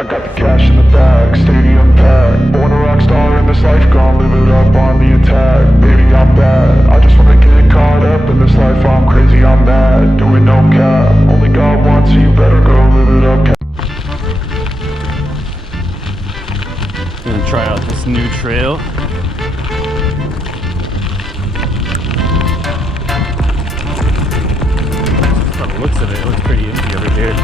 I got the cash in the bag, stadium packed. Born a rock star in this life, gonna live it up on the attack. Baby, I'm bad, I just wanna get caught up in this life. I'm crazy, I'm mad, doing no cap. Only got one, so you better go live it up. I'm gonna try out this new trail. From the looks of it, it looks pretty empty over here.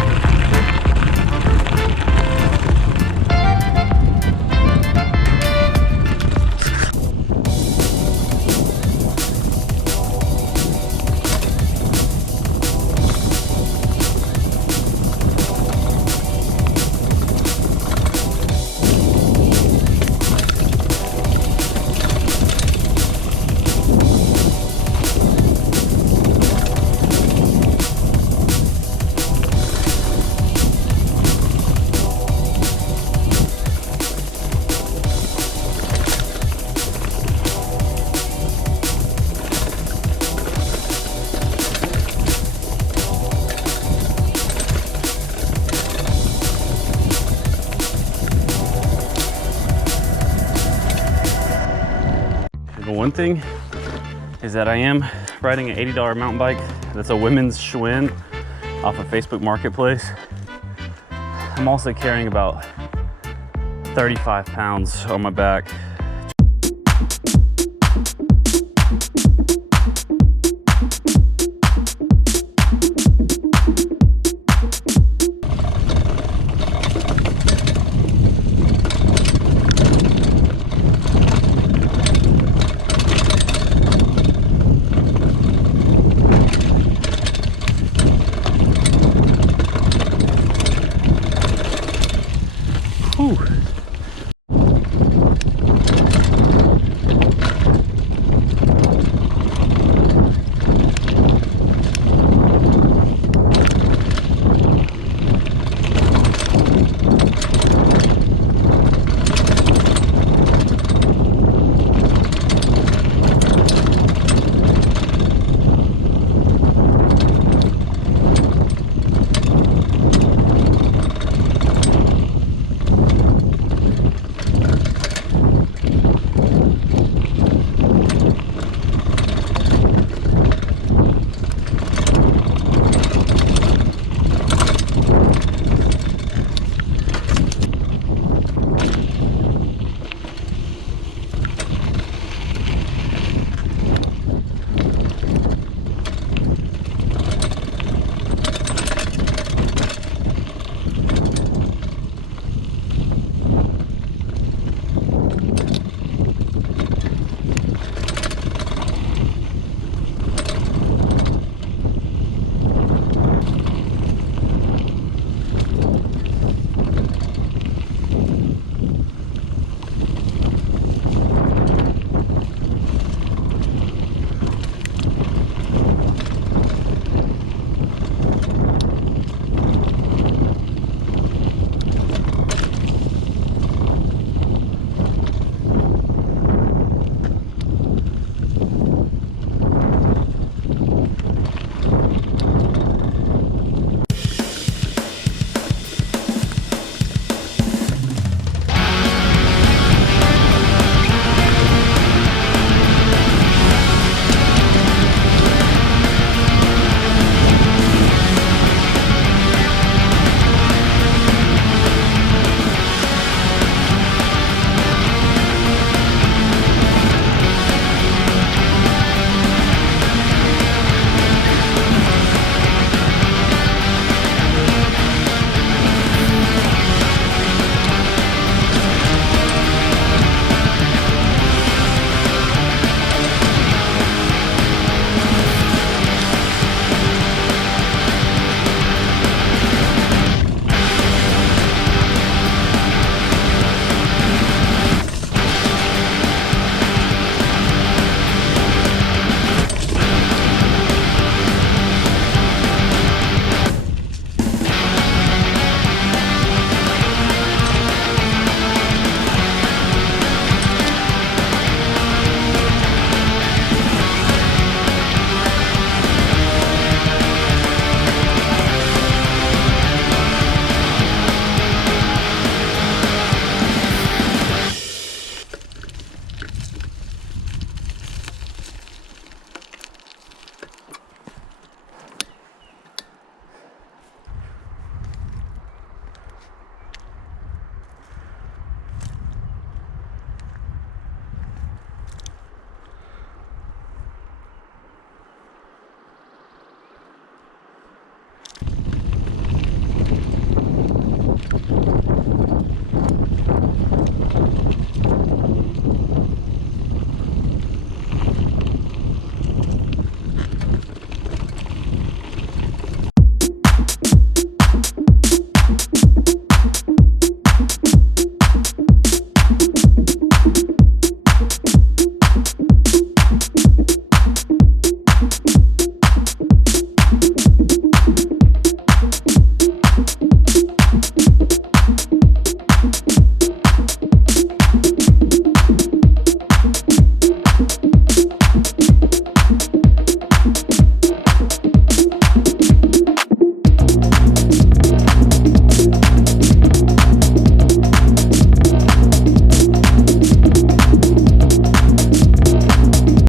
The one thing is that I am riding an $80 mountain bike. That's a women's Schwin off of Facebook Marketplace. I'm also carrying about 35 pounds on my back.